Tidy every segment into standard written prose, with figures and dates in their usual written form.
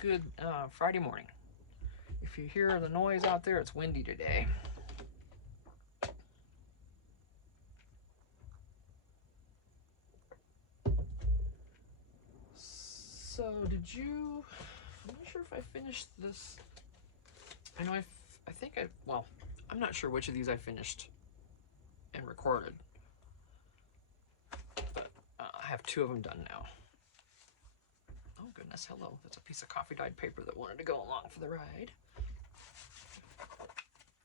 good Friday morning. If you hear the noise out there, it's windy today. So did you, I'm not sure if I finished this. I know I think well, I'm not sure which of these I finished and recorded. But I have 2 of them done now. Oh goodness, hello. That's a piece of coffee dyed paper that wanted to go along for the ride.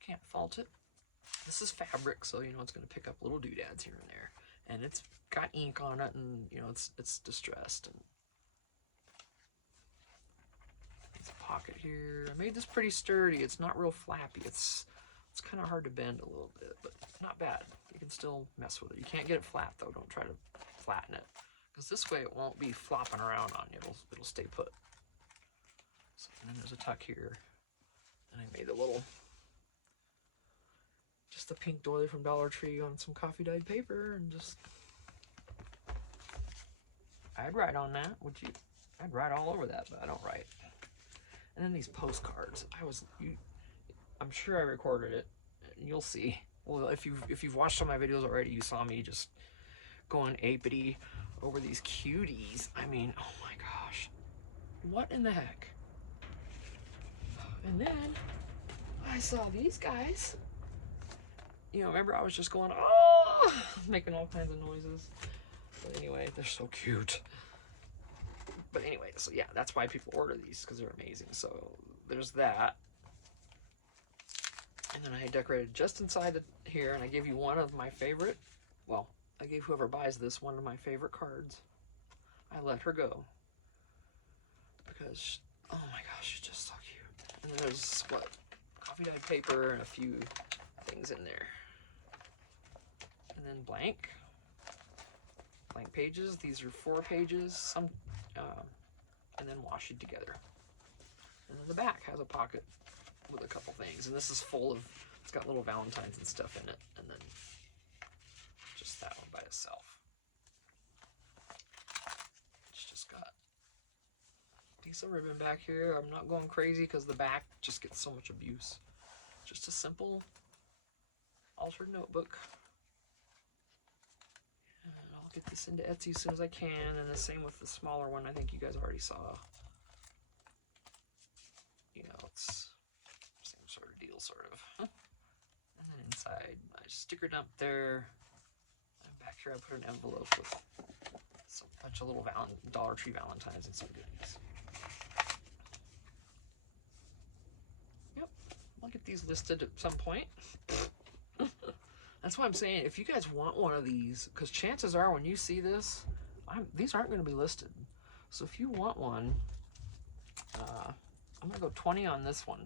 Can't fault it. This is fabric, so you know it's going to pick up little doodads here and there. And it's got ink on it, and you know it's distressed. And there's a pocket here. I made this pretty sturdy. It's not real flappy. It's kind of hard to bend a little bit, but not bad. You can still mess with it. You can't get it flat though. Don't try to flatten it, because this way it won't be flopping around on you. It'll stay put. So, and then there's a tuck here, and I made a little, just a pink doily from Dollar Tree on some coffee dyed paper, and just, I'd write on that, would you? I'd write all over that, but I don't write. And then these postcards. I'm sure I recorded it, and you'll see. Well, if you've watched some of my videos already, you saw me just going apity over these cuties. I mean, oh my gosh, what in the heck? And then I saw these guys. You know, remember I was just going, oh, making all kinds of noises. But anyway, they're so cute. But anyway, so yeah, that's why people order these, because they're amazing. So there's that. And then I decorated just inside here, and I gave you one of my favorite, well, I gave whoever buys this one of my favorite cards. I let her go. Because, oh my gosh, she's just so cute. And then there's, what, coffee dyed paper and a few things in there. And then blank pages. These are 4 pages, and then washi together. And then the back has a pocket with a couple things, and this is full of, it's got little Valentines and stuff in it, and then just that one by itself. It's just got a piece of ribbon back here. I'm not going crazy because the back just gets so much abuse. Just a simple altered notebook. And I'll get this into Etsy as soon as I can, and the same with the smaller one. I think you guys already saw. You know, it's same sort of deal, sort of. And then inside, I sticker dump there. And back here, I put an envelope with a bunch of little Dollar Tree Valentines and some goodies. Yep, I'll get these listed at some point. That's why I'm saying, if you guys want one of these, because chances are when you see this, these aren't going to be listed. So if you want one, I'm going to go 20 on this one.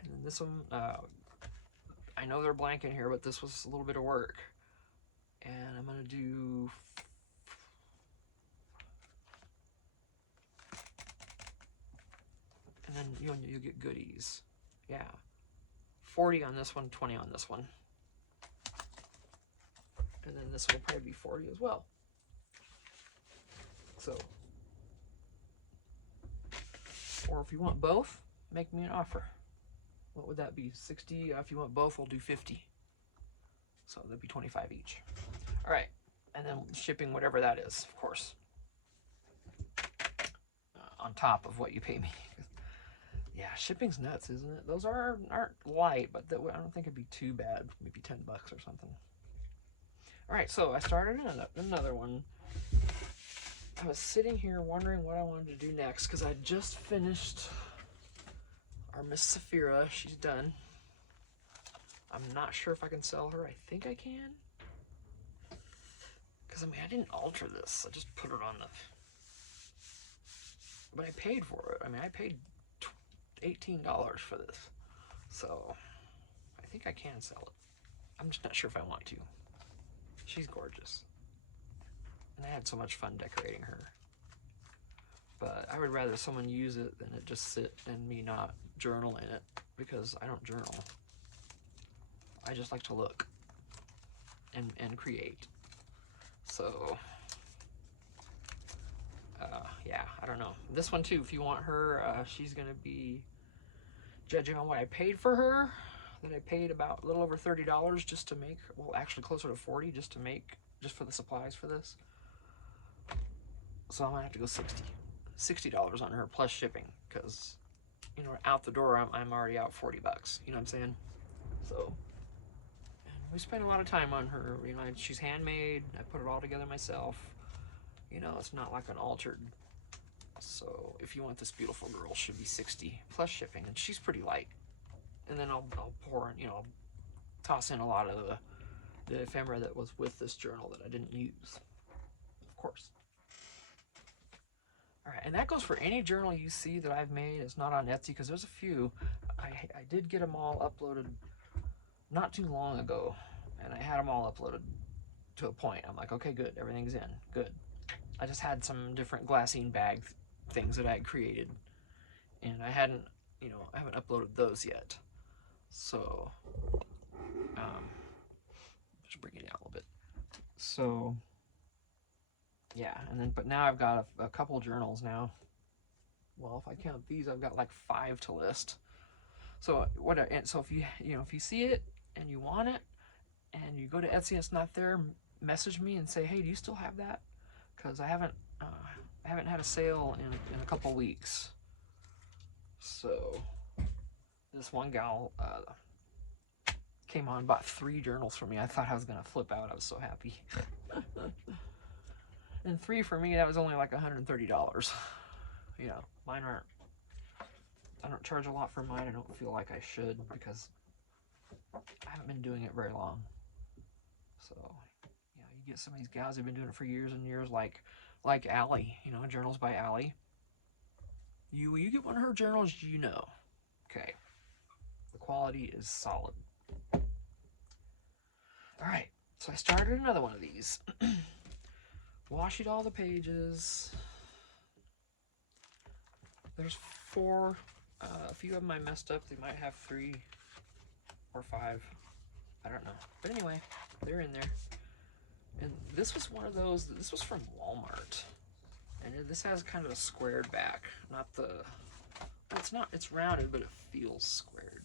And then this one, I know they're blank in here, but this was a little bit of work. And I'm going to do, and then you get goodies. Yeah. 40 on this one, 20 on this one. And then this will probably be 40 as well. So, or if you want both, make me an offer. What would that be? 60? If you want both, we'll do 50. So that'd be 25 each. All right, and then shipping, whatever that is, of course, on top of what you pay me. Yeah, shipping's nuts, isn't it? Those aren't light, but I don't think it'd be too bad. Maybe 10 bucks or something. All right, so I started another one. I was sitting here wondering what I wanted to do next, because I just finished our Miss Saphira. She's done. I'm not sure if I can sell her. I think I can. Because, I mean, I didn't alter this. I just put it on the... But I paid for it. I mean, I paid $18 for this. So, I think I can sell it. I'm just not sure if I want to. She's gorgeous. And I had so much fun decorating her. But I would rather someone use it than it just sit and me not journal in it, because I don't journal. I just like to look and create. So, yeah, I don't know. this one too, if you want her, she's gonna be, judging on what I paid for her, that I paid about a little over $30 just to make, well, actually closer to 40 just to make, just for the supplies for this. So I'm gonna have to go $60 on her plus shipping, because, you know, out the door I'm already out 40 bucks. You know what I'm saying? So, and we spent a lot of time on her. You know, she's handmade. I put it all together myself. You know, it's not like an altered. So if you want this beautiful girl, should be 60 plus shipping, and she's pretty light. And then I'll pour in, you know, I'll toss in a lot of the ephemera that was with this journal that I didn't use, of course. All right, and that goes for any journal you see that I've made. It's not on Etsy, because there's a few. I did get them all uploaded not too long ago, and I had them all uploaded to a point. I'm like, okay, good, everything's in, good. I just had some different glassine bag things that I had created, and I haven't uploaded those yet. So, just bring it down a little bit. So, yeah, and then, but now I've got a couple journals now. Well, if I count these, I've got like 5 to list. So so if if you see it and you want it, and you go to Etsy and it's not there, message me and say, hey, do you still have that? Because I haven't had a sale in a couple weeks. So this one gal came on, bought 3 journals for me. I thought I was gonna flip out. I was so happy. And 3 for me, that was only like $130. You know, mine aren't. I don't charge a lot for mine. I don't feel like I should, because I haven't been doing it very long. So, you know, you get some of these gals who've been doing it for years and years, like Allie, you know, Journals by Allie. You get one of her journals, you know. Okay. The quality is solid. Alright, so I started another one of these. Washi all the pages. There's 4. A few of them I messed up. They might have 3 or 5. I don't know. But anyway, they're in there. And this was one of those, this was from Walmart. And this has kind of a squared back. Not the, well, it's not, it's rounded, but it feels squared.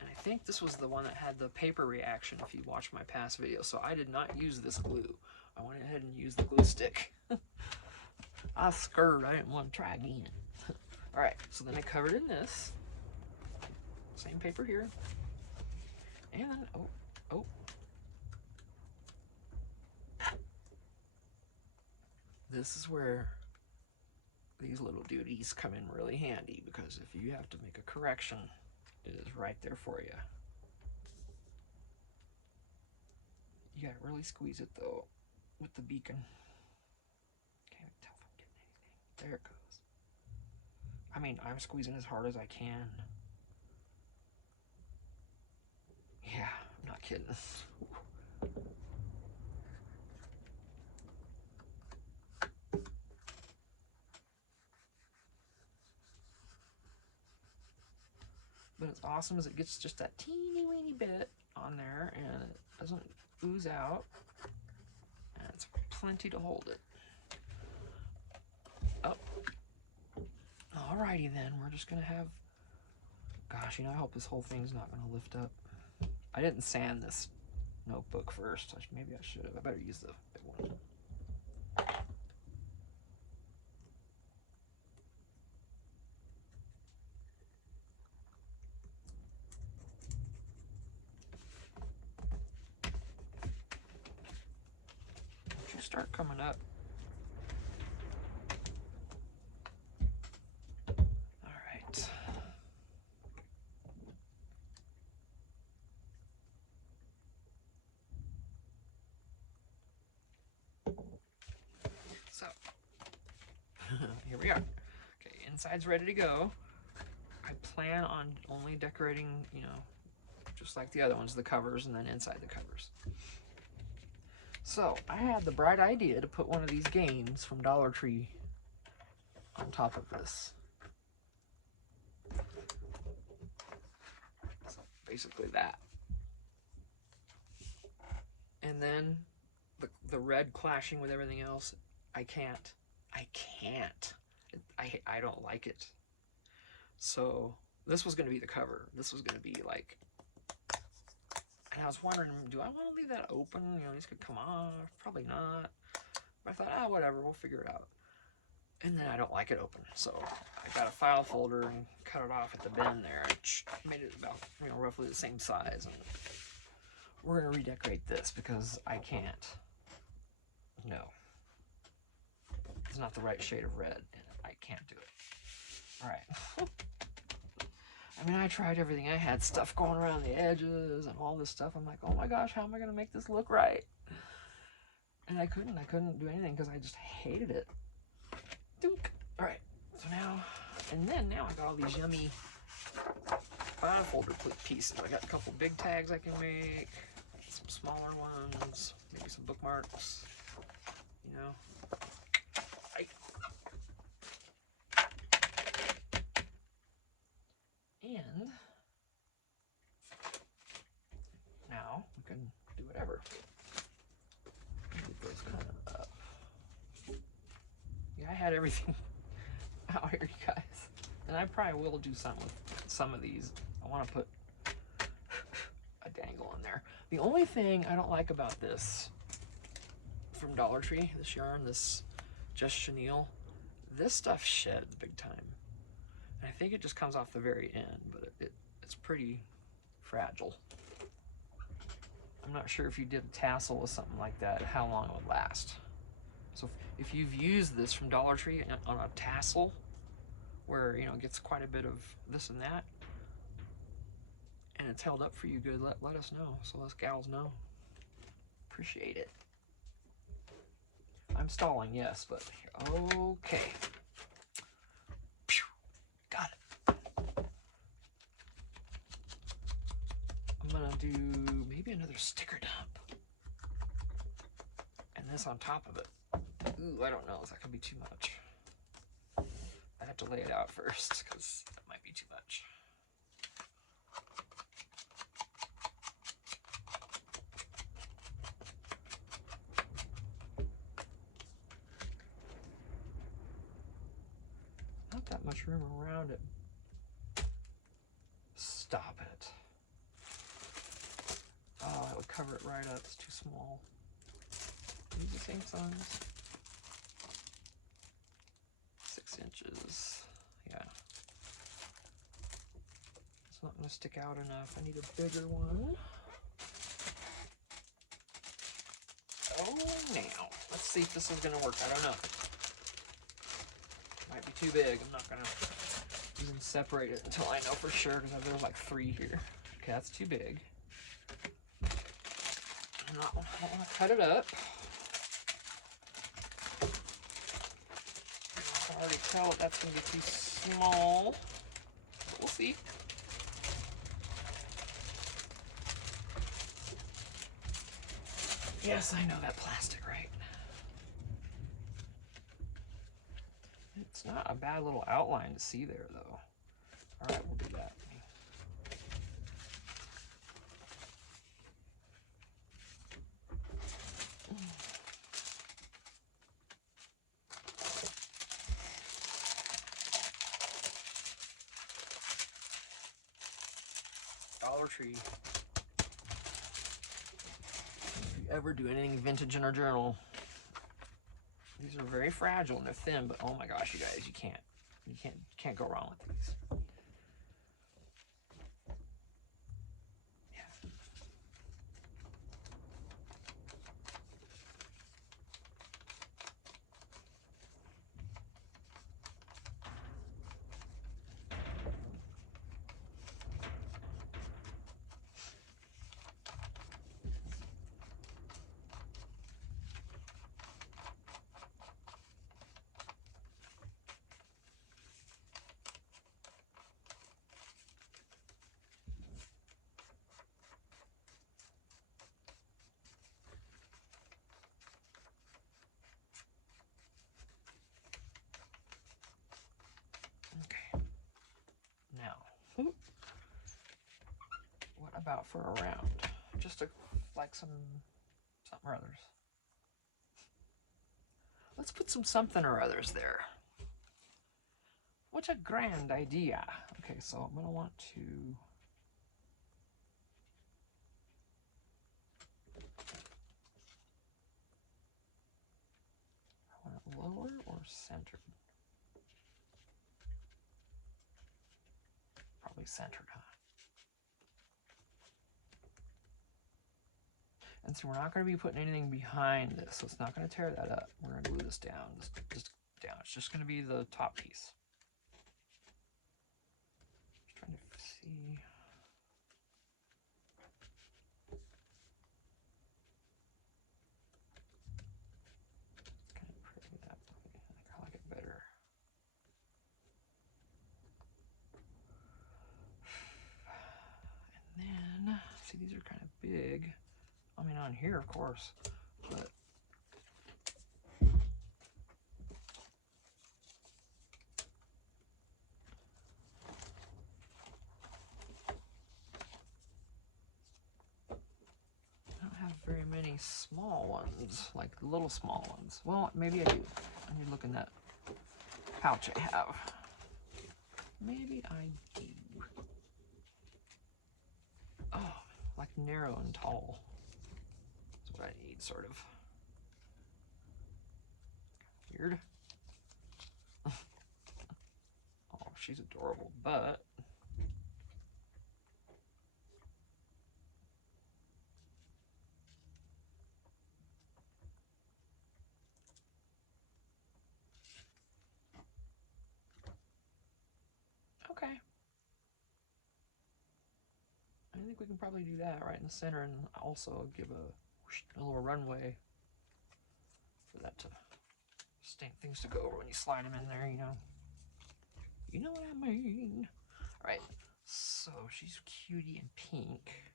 And I think this was the one that had the paper reaction if you watch my past video. So I did not use this glue. I went ahead and used the glue stick. I was scared. I didn't want to try again. Alright, so then I covered in this. Same paper here. And then, oh. This is where these little duties come in really handy, because if you have to make a correction, it is right there for you. You gotta really squeeze it though with the beacon. Can't even tell if I'm getting anything. There it goes. I mean, I'm squeezing as hard as I can. Yeah, I'm not kidding. But it's awesome as it gets just that teeny weeny bit on there, and it doesn't ooze out, and it's plenty to hold it. Oh, alrighty then, we're just gonna have, gosh, you know, I hope this whole thing's not gonna lift up. I didn't sand this notebook first. Maybe I should have. I better use the big one. Once you start coming up. Alright. So, here we are. Okay, inside's ready to go. I plan on only decorating, you know, just like the other ones, the covers, and then inside the covers. So, I had the bright idea to put one of these games from Dollar Tree on top of this. So, basically that. And then the red clashing with everything else, I can't. I don't like it. So this was going to be the cover. This was going to be like, and I was wondering, do I want to leave that open? You know, these could come off. Probably not. But I thought, ah, whatever, we'll figure it out. And then I don't like it open, so I got a file folder and cut it off at the bin there. I made it about, you know, roughly the same size. And we're gonna redecorate this because I can't. No, it's not the right shade of red, and I can't do it. All right. I mean, I tried everything. I had stuff going around the edges and all this stuff. I'm like, oh my gosh, how am I gonna make this look right? And I couldn't do anything because I just hated it. Dook. All right, so now, and then now I got all these yummy file folder pieces. I got a couple big tags I can make, some smaller ones, maybe some bookmarks, you know. And now we can do whatever. Get those kind of up. Yeah, I had everything out here, you guys. And I probably will do something with some of these. I want to put a dangle in there. The only thing I don't like about this from Dollar Tree, this yarn, this Just Chenille, this stuff sheds big time. And I think it just comes off the very end, but it's pretty fragile. I'm not sure if you did a tassel with something like that, how long it would last. So if you've used this from Dollar Tree on a tassel, where, you know, it gets quite a bit of this and that, and it's held up for you good, let us know, so us gals know. Appreciate it. I'm stalling, yes, but okay. Got it. I'm gonna do maybe another sticker dump. And this on top of it. Ooh, I don't know, that could be too much. I have to lay it out first, because that might be too much. Not that much room around it. Stop it. Oh, that would cover it right up. It's too small. Use the same size. 6 inches. Yeah. It's not going to stick out enough. I need a bigger one. Oh, now. Let's see if this is going to work. I don't know. Might be too big. I'm not going to even separate it until I know for sure, because there's like 3 here. Okay, that's too big. I don't want to cut it up. I can already tell that's going to be too small. But we'll see. Yes, I know that plastic, right? It's not a bad little outline to see there, though. All right, we'll do that. Dollar Tree. If you ever do anything vintage in our journal, these are very fragile and they're thin, but oh my gosh, you guys, you can't go wrong with these. Yeah. Okay. Now, what about for a round? Just like something or others. Let's put some something or others there. What a grand idea. Okay, so I'm gonna want to lower or centered? Probably centered, huh? And so we're not going to be putting anything behind this, so it's not going to tear that up. We're going to glue this down, just down. It's just going to be the top piece. Just trying to see. It's kind of pretty that way. I think I like it better. And then, see, these are kind of big. I mean, on here, of course, but I don't have very many small ones, like little small ones. Well, maybe I do. I need to look in that pouch I have. Maybe I do. Oh, like narrow and tall. That's what I need, sort of. Weird. Oh, she's adorable, but okay. I think we can probably do that right in the center and also give a little runway for that to things to go over when you slide them in there, you know. You know what I mean. All right, so she's cutie and pink.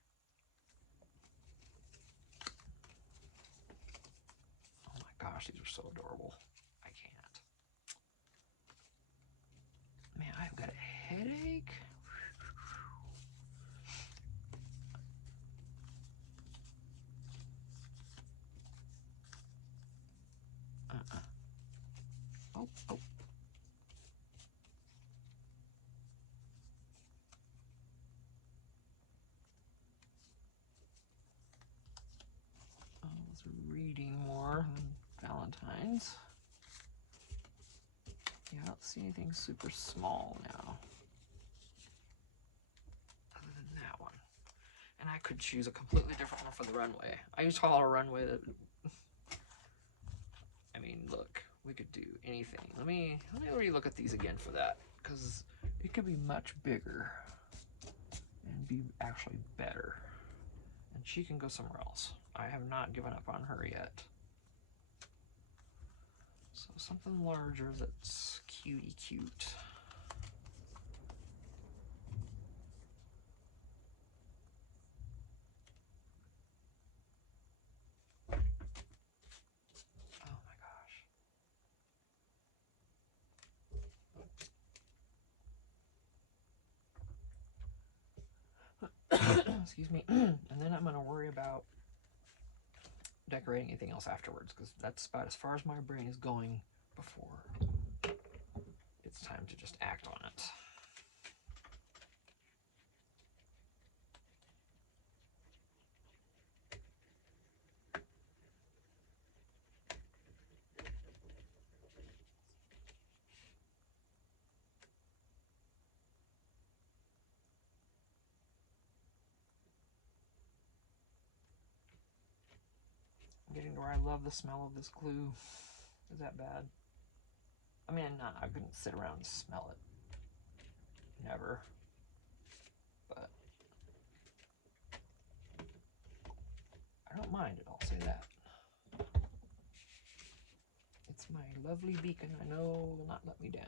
Oh my gosh, these are so adorable. I can't. Man, I've got a headache. Oh, oh. I was reading more than Valentine's. Yeah, I don't see anything super small now. Other than that one. And I could choose a completely different one for the runway. I used to call it a runway that... I mean, look, we could do anything. Let me re-look at these again for that, because it could be much bigger and be actually better. And she can go somewhere else. I have not given up on her yet. So something larger that's cutie cute. Oh my gosh. Excuse me. And then I'm going to worry about decorating anything else afterwards, because that's about as far as my brain is going before it's time to just act on it. I'm getting to where I love the smell of this glue. Is that bad? I mean, I couldn't sit around and smell it. Never. But I don't mind it, I'll say that. It's my lovely beacon I know will not let me down.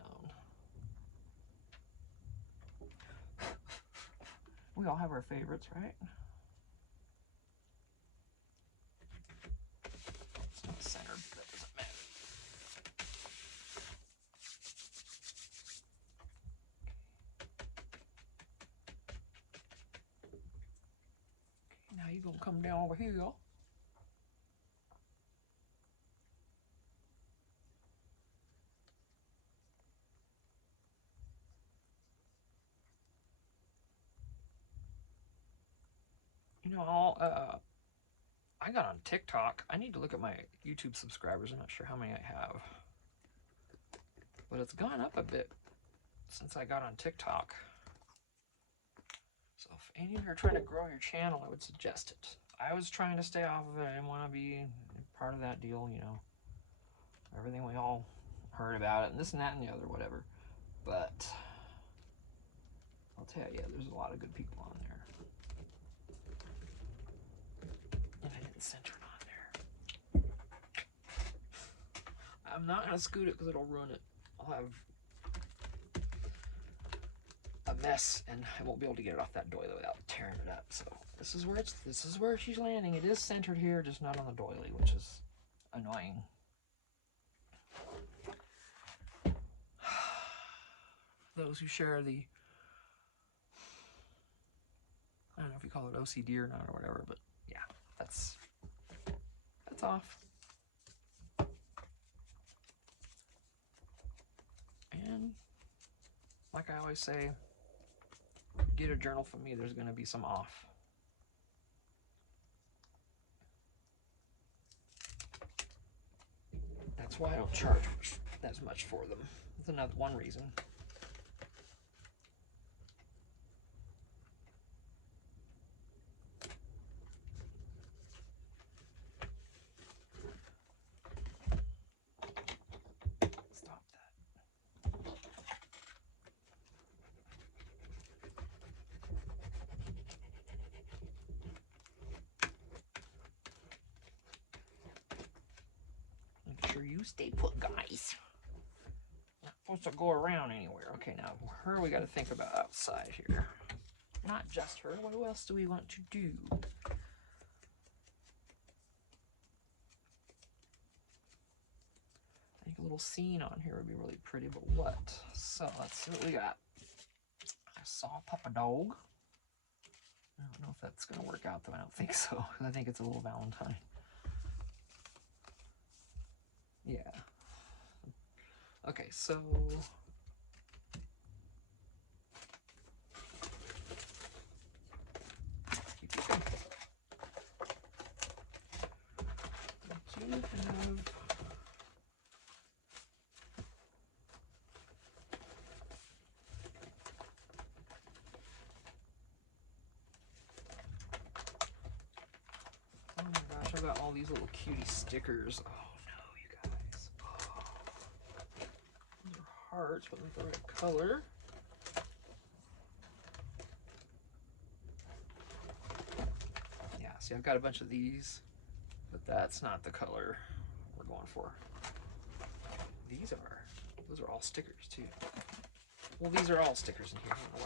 We all have our favorites, right? It's not centered, but that doesn't matter. Okay, now you're gonna come down over here. You know, I got on TikTok. I need to look at my YouTube subscribers. I'm not sure how many I have, but it's gone up a bit since I got on TikTok. So if any of you are trying to grow your channel, I would suggest it. I was trying to stay off of it. I didn't want to be part of that deal, you know. Everything we all heard about it, and this and that and the other, whatever. But I'll tell you, there's a lot of good people on there. And I didn't center it on there. I'm not going to scoot it because it'll ruin it. I'll have a mess and I won't be able to get it off that doily without tearing it up. So this is where she's landing. It is centered here, just not on the doily, which is annoying. Those who share the, I don't know if you call it OCD or not or whatever, but yeah, that's off. And like I always say, get a journal from me, there's going to be some off. That's why I don't charge as much for them. That's another one reason. Stop that. Make sure you stay put, guys. Not supposed to go around anywhere. Okay, now her we got to think about outside here. Not just her. What else do we want to do? I think a little scene on here would be really pretty, but what? So let's see what we got. I saw Papa Dog. I don't know if that's going to work out, though. I don't think so, because I think it's a little Valentine. Yeah. Okay, so keep looking. Do you have... Oh my gosh, I've got all these little cutie stickers. Oh no, you guys. Oh. These are hearts, but not the right color. Yeah, see, I've got a bunch of these, but that's not the color we're going for. Those are all stickers too. Well, these are all stickers in here. I don't know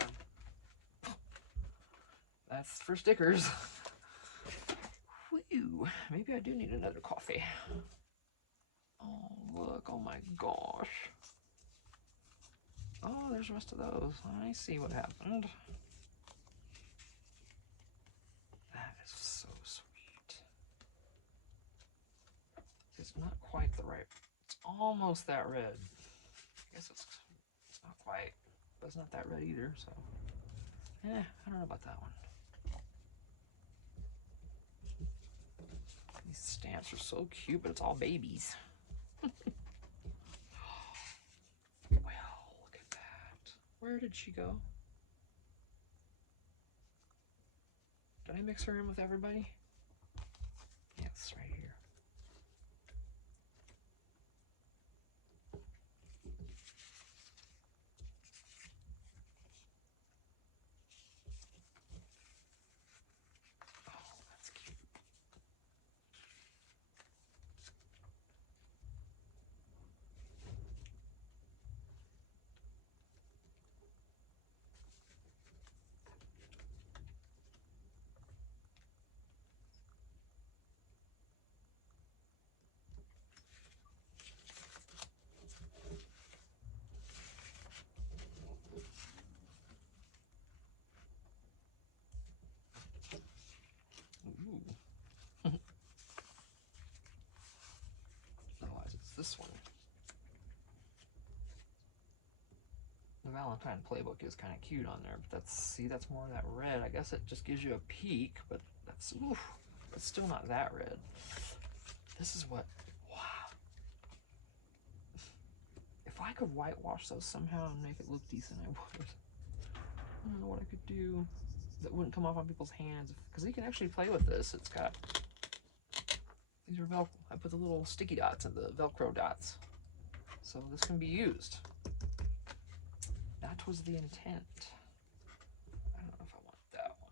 why. That's for stickers. Whew, maybe I do need another coffee. Oh, look, oh my gosh. Oh, there's the rest of those. I see what happened. That is so sweet. It's not quite the right, it's almost that red. I guess it's not quite, but it's not that red either, so. I don't know about that one. These stamps are so cute, but it's all babies. Well, look at that. Where did she go? Did I mix her in with everybody? Yes, right here. Oh, that's cute. Ooh. Otherwise, it's this one. The Valentine playbook is kind of cute on there, but that's more of that red. I guess it just gives you a peek, but That's, oof, it's still not that red. This is what, wow. If I could whitewash those somehow and make it look decent, I would. I don't know what I could do that wouldn't come off on people's hands, because you can actually play with this. It's got, these are Velcro. I put the little sticky dots and the Velcro dots, so this can be used. That was the intent. I don't know if I want that one.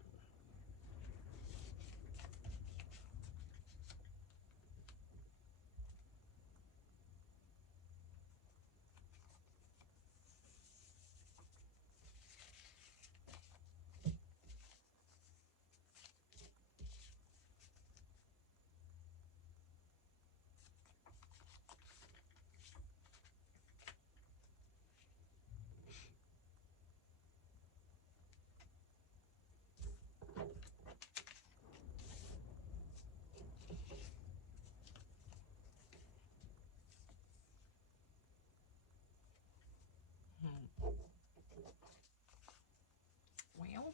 Well,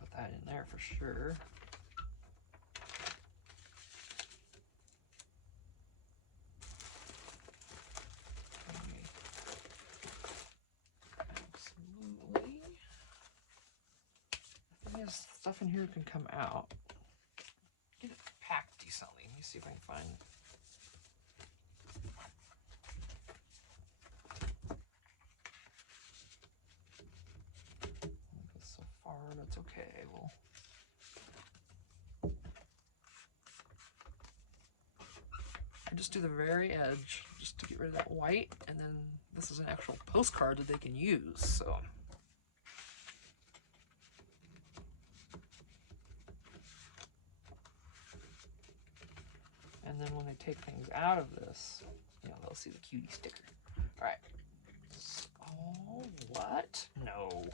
put that in there for sure. Absolutely. The thing is, stuff in here can come out. Get it packed decently. Let me see if I can find. So far, that's okay. Well, I just do the very edge just to get rid of that white, and then this is an actual postcard that they can use. So. And then when they take things out of this, you know, they'll see the cutie sticker. All right. Oh, what? No.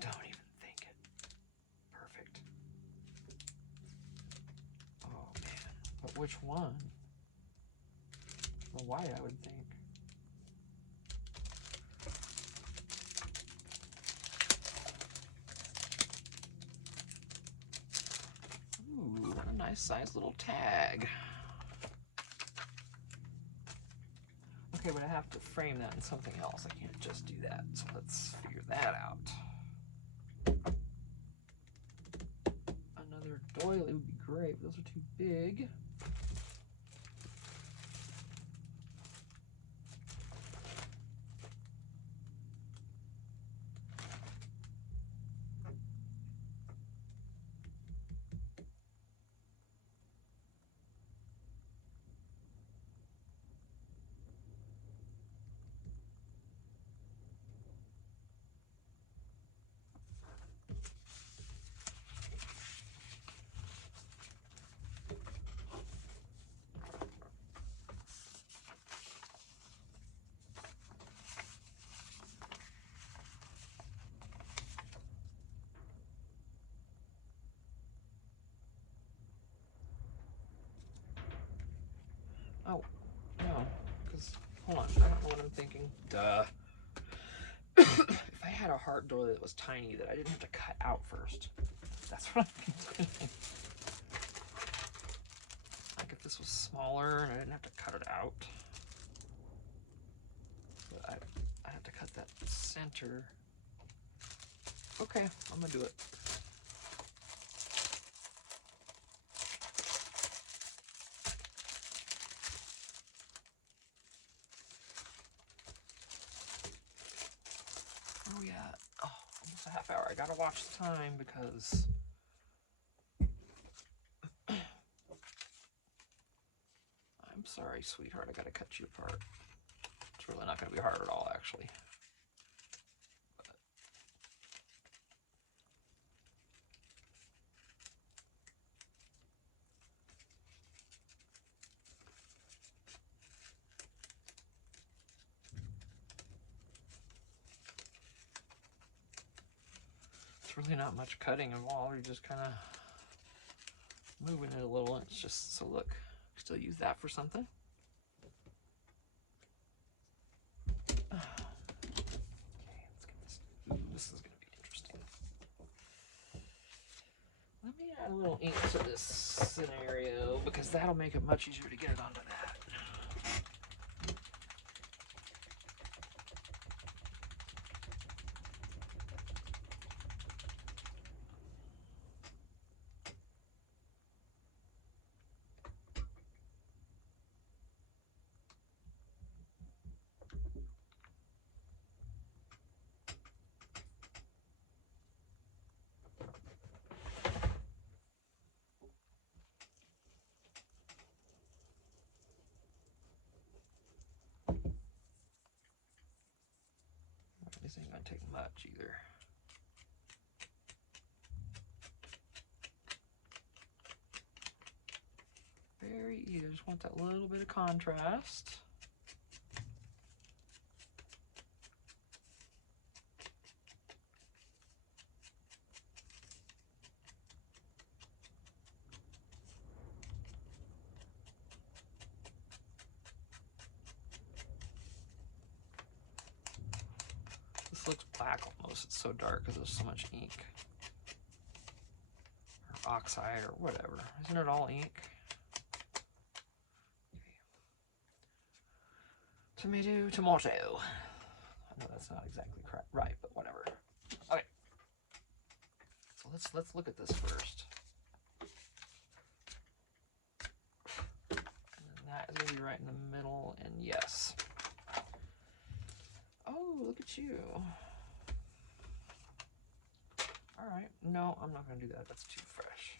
Don't even think it. Perfect. Oh, man. But which one? The white, I would think. Ooh, what a nice size little tag. Okay, but I have to frame that in something else. I can't just do that. So let's figure that out. Another doily would be great, but those are too big. Oh, no, because, hold on, I don't know what I'm thinking. Duh. If I had a heart doily that was tiny that I didn't have to cut out first, that's what I'm thinking. Like if this was smaller and I didn't have to cut it out. But I have to cut that center. Okay, I'm gonna do it. Oh yeah, oh, almost a half hour. I gotta watch the time because I'm sorry, sweetheart, I gotta cut you apart. It's really not gonna be hard at all, actually. It's really not much cutting involved. You just kind of moving it a little. It's just, so look, still use that for something. Okay, let's get this. Ooh, this is going to be interesting. Let me add a little ink to this scenario because that'll make it much easier to get it onto that. This ain't gonna take much either. Very easy. I just want that little bit of contrast. This looks black almost. It's so dark because there's so much ink. Or oxide or whatever. Isn't it all ink? Okay. Tomato. I know that's not exactly correct, right, but whatever. Okay. So let's look at this first. And then that is going to be right in the middle, and yes. Oh, look at you. Alright, no, I'm not going to do that. That's too fresh.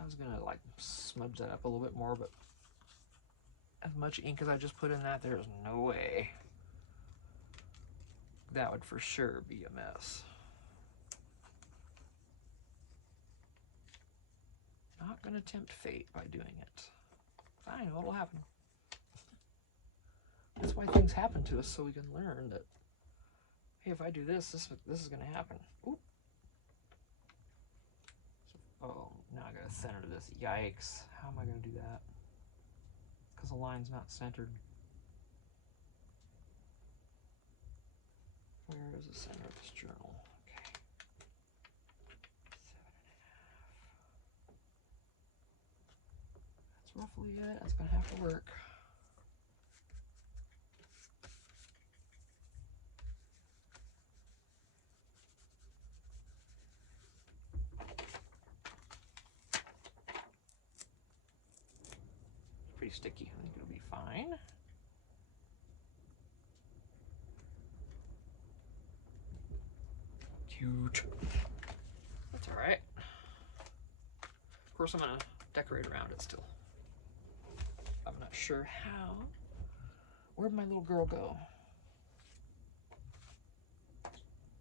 I was going to like smudge that up a little bit more, but as much ink as I just put in that, there's no way. That would for sure be a mess. Not going to tempt fate by doing it. I know what'll happen. That's why things happen to us, so we can learn that, hey, if I do this, this is going to happen. Ooh. So, oh, now I got to center this. Yikes. How am I going to do that? Because the line's not centered. Where is the center of this journal? Okay. 7.5. That's roughly it. That's going to have to work. Pretty sticky. I think it'll be fine. Cute. That's all right. Of course, I'm gonna decorate around it still. I'm not sure how. Where'd my little girl go?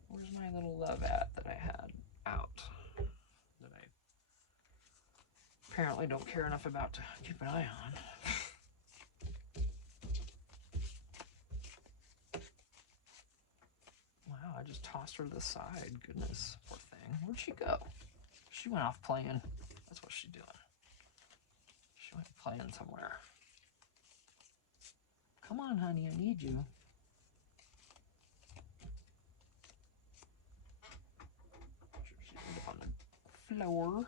Where's my little love at that I had out? That I apparently don't care enough about to keep an eye on. Wow, I just tossed her to the side. Goodness, poor thing. Where'd she go? She went off playing. That's what she's doing. She went playing somewhere. Come on, honey, I need you. She's on the floor.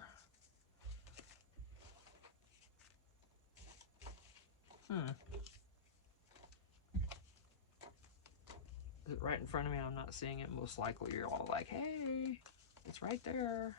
Is it right in front of me and I'm not seeing it? Most likely you're all like, hey, it's right there.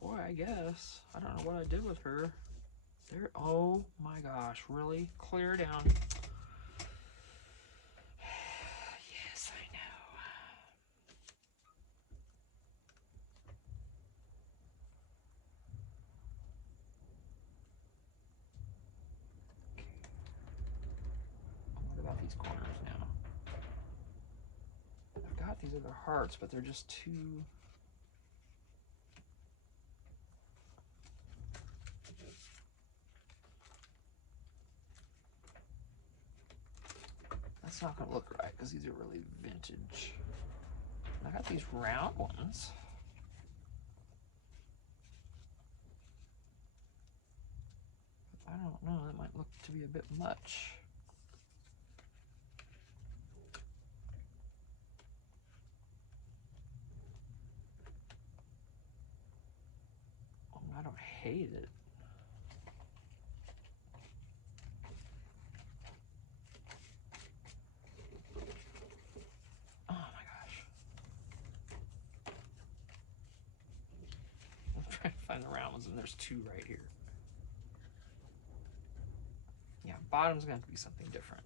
Boy, I guess. I don't know what I did with her. There. Oh my gosh, really? Clear down. Yes, I know. Okay. What about these corners now? I've got these other hearts, but they're just too It's not gonna look right because these are really vintage. I got these round ones. I don't know, that might look to be a bit much. I don't hate it. Oh my gosh. I'm trying to find the round ones, and there's two right here. Yeah, bottom's going to have to be something different.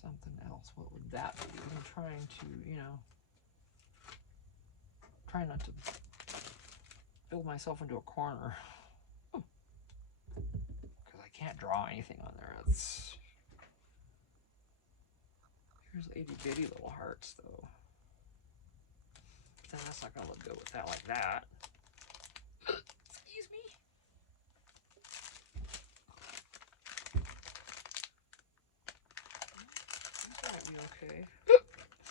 Something else. What would that be? I'm trying to, you know, try not to build myself into a corner. Because I can't draw anything on there. It's... Here's itty bitty little hearts, though. But then that's not going to look good with that like that. Excuse me. This might be okay.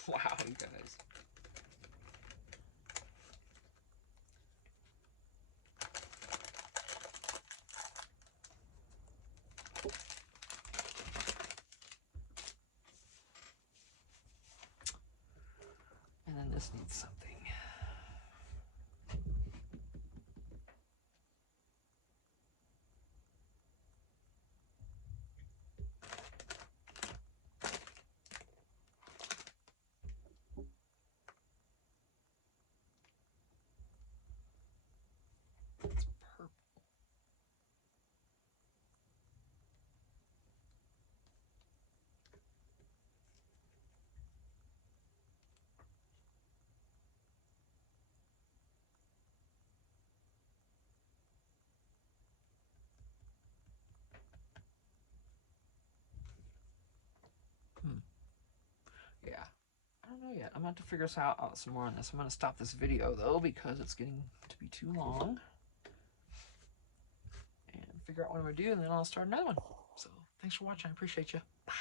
Wow, you guys. And then this needs something. It's purple. Yeah, I don't know yet. I'm going to have to figure out some more on this. I'm going to stop this video, though, because it's getting to be too long. And figure out what I'm going to do, and then I'll start another one. So, thanks for watching. I appreciate you. Bye.